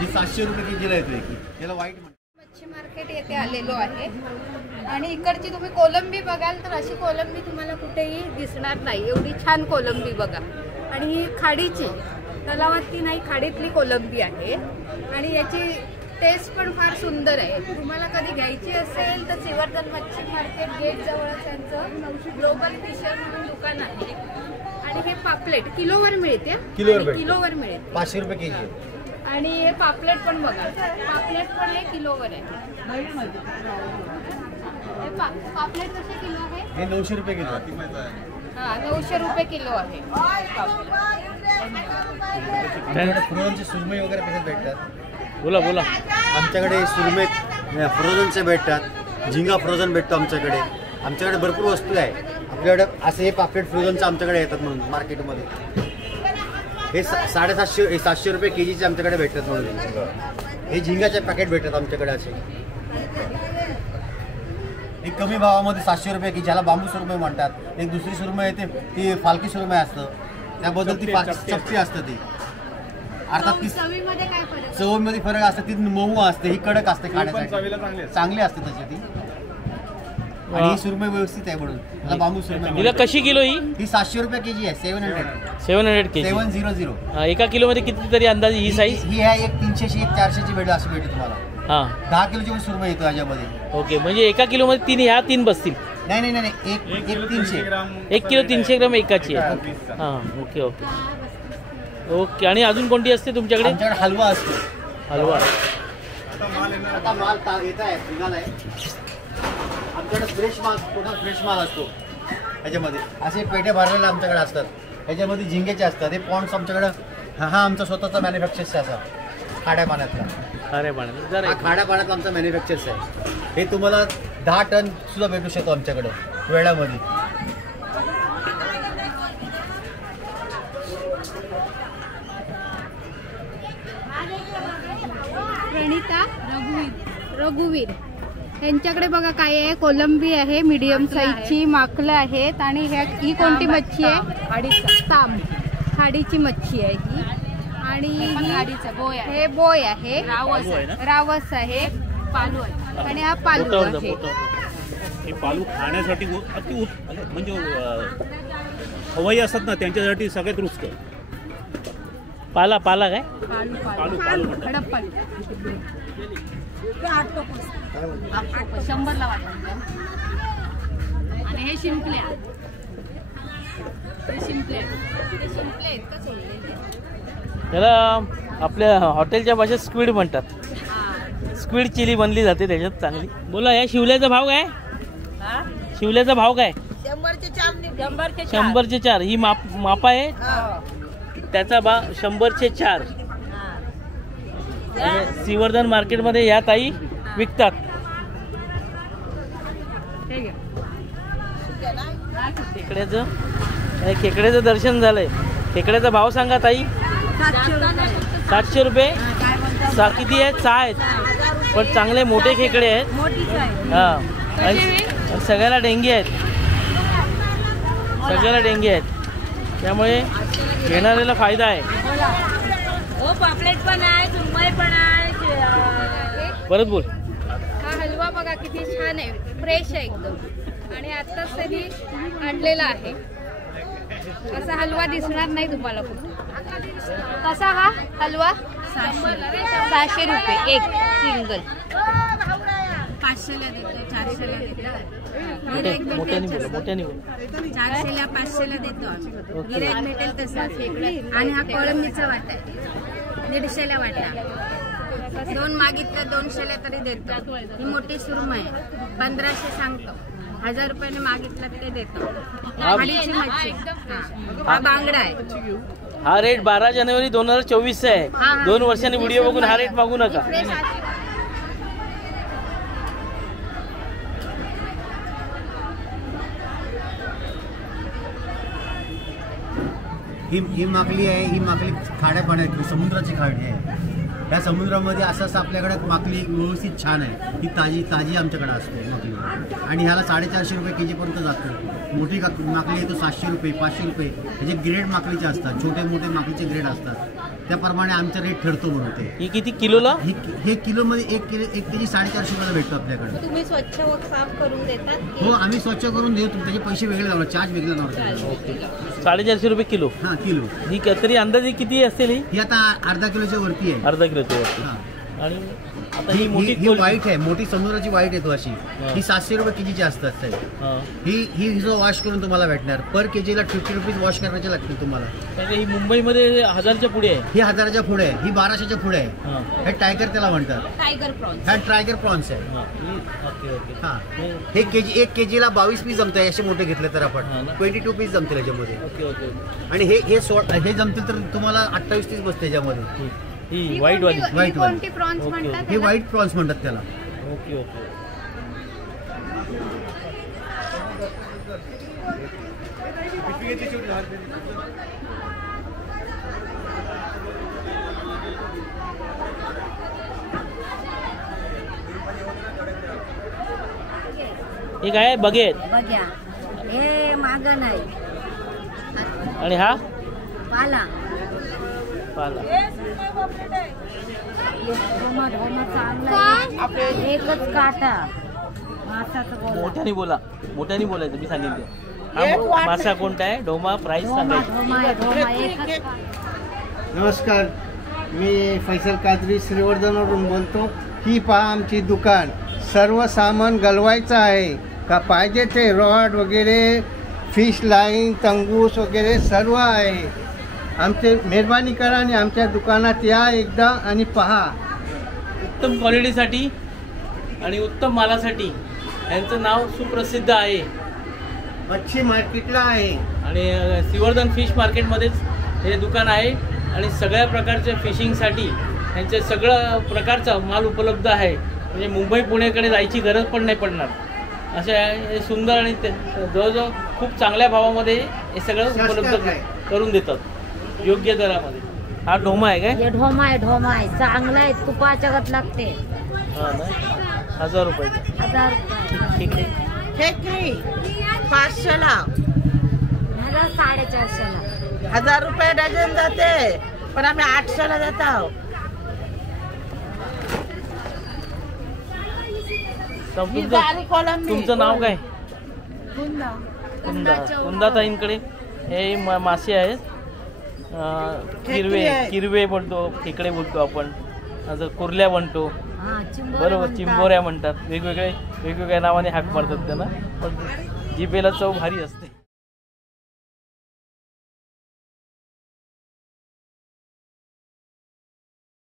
ही 700 रुपये केजीला येते की याला व्हाईट मच्छी मार्केट येथे आलेलो आहे आणि इकडची तुम्ही कोलंबी बघाल तर अशी कोलंबी तुम्हाला कुठेही दिसणार नाही, एवढी छान कोलंबी बघा. आणि ही खाडीची तलावातली नाही खाडीतली कोलंबी आहे आणि याची टेस्ट पण फार सुंदर आहे. तुम्हाला कधी घ्यायची असेल तर श्रीवर्धन मच्छी मार्केट गेट जवळच यांचं ग्लोबल फिशर म्हणून दुकान आहे. आणि हे पापलेट किलोवर मिळते, किलोवर मिळते 500 रुपये केजी. आणि हे पापलेट पण बघा, पापलेट पण हे किलोवर आहे. पापलेट कसे किलो आहे? हे 900 रुपये किलो. हा 900 रुपये किलो आहे. फ्रोझनचे सुरमई वगैरे कसे भेटतात? बोला बोला. आमच्याकडे सुरमई फ्रोझनचे भेटतात, झिंगा फ्रोझन भेटतो आमच्याकडे. आमच्याकडे भरपूर वस्तू आहे. आपल्याकडे असे हे पापलेट फ्रोझनचं आमच्याकडे येतात म्हणून मार्केटमध्ये. हे 750 700 रुपये केजीचे आमच्याकडे भेटतात म्हणून. हे झिंगाचे पॅकेट भेटतात आमच्याकडे असे. एक कमी भावामध्ये 700 रुपये की ज्याला बांबू सुरमई म्हणतात. एक दुसरी सुरमई येते ती फालकी सुरमई असतं, त्याबद्दल ती चपटी असतं. ती अर्थात ती चवीमध्ये फरक असतं. ती मऊ असते, ही कडक असते, खाण्यासाठी चांगली असते तशी ती. आणि ही सुरमई व्यवस्थित आहे म्हणून त्याला बांबू सुरमई. कशी किलो ही? 700 रुपये केजी आहे. 700 केजी. 700. एका किलो मध्ये किती तरी अंदाजे ही साईज? ही आहे एक 300ची एक 400ची भेट अशी भेटेल तुम्हाला. 10 किलोची सुरमई येतो याच्यामध्ये. ओके, म्हणजे एका किलो मध्ये तीन बसतील? नाही, एक 300. 1 किलो 300 ग्राम एकाची आहे. हां, ओके ओके ओके. आणि अजून कोणती असते तुमच्याकडे? आमच्याकडे हलवा असतो. हलवा आता माल येत आहे, निघालाय. आमच्याकडे फ्रेश माल असतो. ह्याच्यामध्ये असे पेटे भरलेले आमच्याकडे असतात. ह्याच्यामध्ये झिंग्याचे असतात. हे पॉन्ड्स आमच्याकडं हा आमचा स्वतःचा मॅन्युफॅक्चरचा असा खाड्या पाण्यातला. खाड्या पाण्यातला आमचा मॅन्युफॅक्चर्स आहे. हे तुम्हाला 10 टन सुद्धा भेटू शकतो आमच्याकडे वेळामध्ये. प्रणिता रघुवीर यांच्याकडे बघा काय आहे. कोलंबी आहे मीडियम साईजची, माकलं आहेत. आणि ही कोणती मच्छी आहे? खाडीची मच्छी आहे ही. आणि हे बोय आहे, रावस आहे, पालू आहे. आणि हा पालू आहे. हे पालू खाण्यासाठी अति म्हणजे हवाई असतात ना, त्यांच्यासाठी सगळ्यात रुचक. पाला काय? पालू खडप पालू 100ला वाटतं. आणि हे शिंपले आहेत का सोडले? त्याला आपल्या हॉटेलच्या भाषेत स्क्विड म्हणतात. स्क्विड चिली बनली जाते त्याच्यात चांगली. बोला, या शिवल्याचा भाव काय? शिवल्याचा भाव काय? 100चे 4. ही मापा आहे, त्याचा भाव 100चे 4. श्रीवर्धन मार्केटमध्ये या ताई विकतात. खेकड्याचं दर्शन झालंय. खेकड्याचा भाव सांगा ताई. 700 रुपये. किती आहेत? 6 आहेत, पण चांगले मोठे खेकडे आहेत. हा, सगळ्याला डेंगी आहेत. त्यामुळे घेणाऱ्याला फायदा आहे. पापलेट पण आहे, सुरमई पण आहे. परत बोल. हा हलवा बघा किती छान आहे, फ्रेश आहे एकदम. आणि आत्ताच त्यांनी आणलेला आहे. असा हलवा दिसणार नाही तुम्हाला कुठे. कसा हा हलवा? 600 रुपये एक सिंगल. 500ला देतो, 400ला देतो. 400ला 500ला देतो. गिऱ्हाईक भेटेल तसं. आणि हा कोळंबीचा वाटा आहे, 150ला वाटा. 2 मागितलं 200ला तरी देतो. ही मोठी सुरमई आहे, 1500 सांगतो. 1000 रुपयाने मागितलं ते देतो. खाडीची मच्छी. हा बांगडा आहे. हा रेट 12 जानेवारी 2024 आहे. 2 वर्षांनी व्हिडिओ बघून हा रेट मागू नका. ही माकली आहे. ही माकली खाड्या पाण्यात समुद्राची खाडी आहे. या समुद्रामध्ये असं आपल्याकडे माकली व्यवस्थित छान आहे. ही ताजी आमच्याकडे असते माकली. आणि ह्याला 450 रुपये केजीपर्यंत जातं. मोठी माकली आहे तो 700 रुपये 500 रुपये. ह्याचे ग्रेड माकलीचे असतात. छोटे मोठे माकलीचे ग्रेड असतात. त्याप्रमाणे आमचा रेट ठरतो म्हणून ते. ही किती किलोला? हे किलोमध्ये 1 केजी 450 रुपयाला भेटतो आपल्याकडे. तुम्ही स्वच्छ व साफ करून देतात? हो, आम्ही स्वच्छ करून देतो, त्याचे पैसे वेगळे लावणार, चार्ज वेगळे लावणार. 450 रुपये किलो. हा, किलो. ही तरी अंदाजे किती असेल? ही आता अर्धा किलोच्या वरती आहे. अर्धा किलोच्या वरती. हा. आणि आता ही मोठी ही व्हाईट आहे, मोठी समुद्राची व्हाईट येतो अशी. ही 700 रुपये केजीची असतात साहेब. ही जो वॉश करून तुम्हाला भेटणार पर केजीला 50 रुपीज वॉश करायचे लागतील तुम्हाला. ही मुंबईमध्ये 1000च्या पुढे आहे. ही 1000च्या पुढे आहे, ही 1200च्या पुढे आहे. हे टायगर त्याला म्हणतात, टायगर प्रॉन्स. हा टायगर प्रॉन्स आहे. Okay okay. हा, हे केजी 1 केजीला 22 पीस जमते असे मोठे घेतले तर आपण 22 पीस जमतील याच्यामध्ये. Okay okay. आणि हे जमतील तर तुम्हाला 28 पीस बसते याच्यामध्ये. ही व्हाईट वाली. व्हाईट वाली. कोणती प्रॉन्स म्हणतात? हे व्हाईट प्रॉन्स म्हणतात त्याला. Okay okay. हे काय बघे आहेत? बघ्या, हे मागं नाही. आणि हा पाला. पाला. एकच काटा. मासाचं बोला. मोठ्याने बोलायचं, मी सांगितलं. हा मासा कोणता आहे? ढोमा. प्राईस सांगायचं. नमस्कार, मी फैसल कादरी श्रीवर्धनवरून बोलतो. ही पहा आमची दुकान. सर्व सामान गलवायचं आहे का पाहिजे ते रॉड वगैरे, फिश लाईन, तंगूस वगैरे सर्व आहे. आमचे मेहरबानी करा आणि आमच्या दुकानात या एकदा आणि पहा. उत्तम क्वालिटीसाठी आणि उत्तम मालासाठी यांचं नाव सुप्रसिद्ध आहे. मच्छी मार्केटला आहे आणि श्रीवर्धन फिश मार्केटमध्येच हे दुकान आहे. आणि सगळ्या प्रकारच्या फिशिंगसाठी यांचे सगळं प्रकारचा माल उपलब्ध आहे. म्हणजे मुंबई पुणेकडे जायची गरज पण नाही पडणार. असे हे सुंदर आणि जवळजवळ खूप चांगल्या भावामध्ये हे सगळं उपलब्ध करून देतात योग्य दरामध्ये. हा ढोमा आहे काय? ढोमा आहे, चांगला आहे, तुपाच्या गत लागते. हा ना, 1000 रुपये. 1000 ठीक आहे. खेकडी 500ला. 450ला. 1000 रुपये डझन जाते, पण आम्ही 800ला देत आहोत. तुमचं नाव काय? कुंदा ताईंकडे हे मासे आहेत. किरवे बोलतो, खेकडे बोलतो आपण, असं कुर्ल्या म्हणतो, बरोबर, चिंबोऱ्या म्हणतात. वेगवेगळ्या नावाने हाक मारतात त्यांना, पण जिभेला चव भारी असते.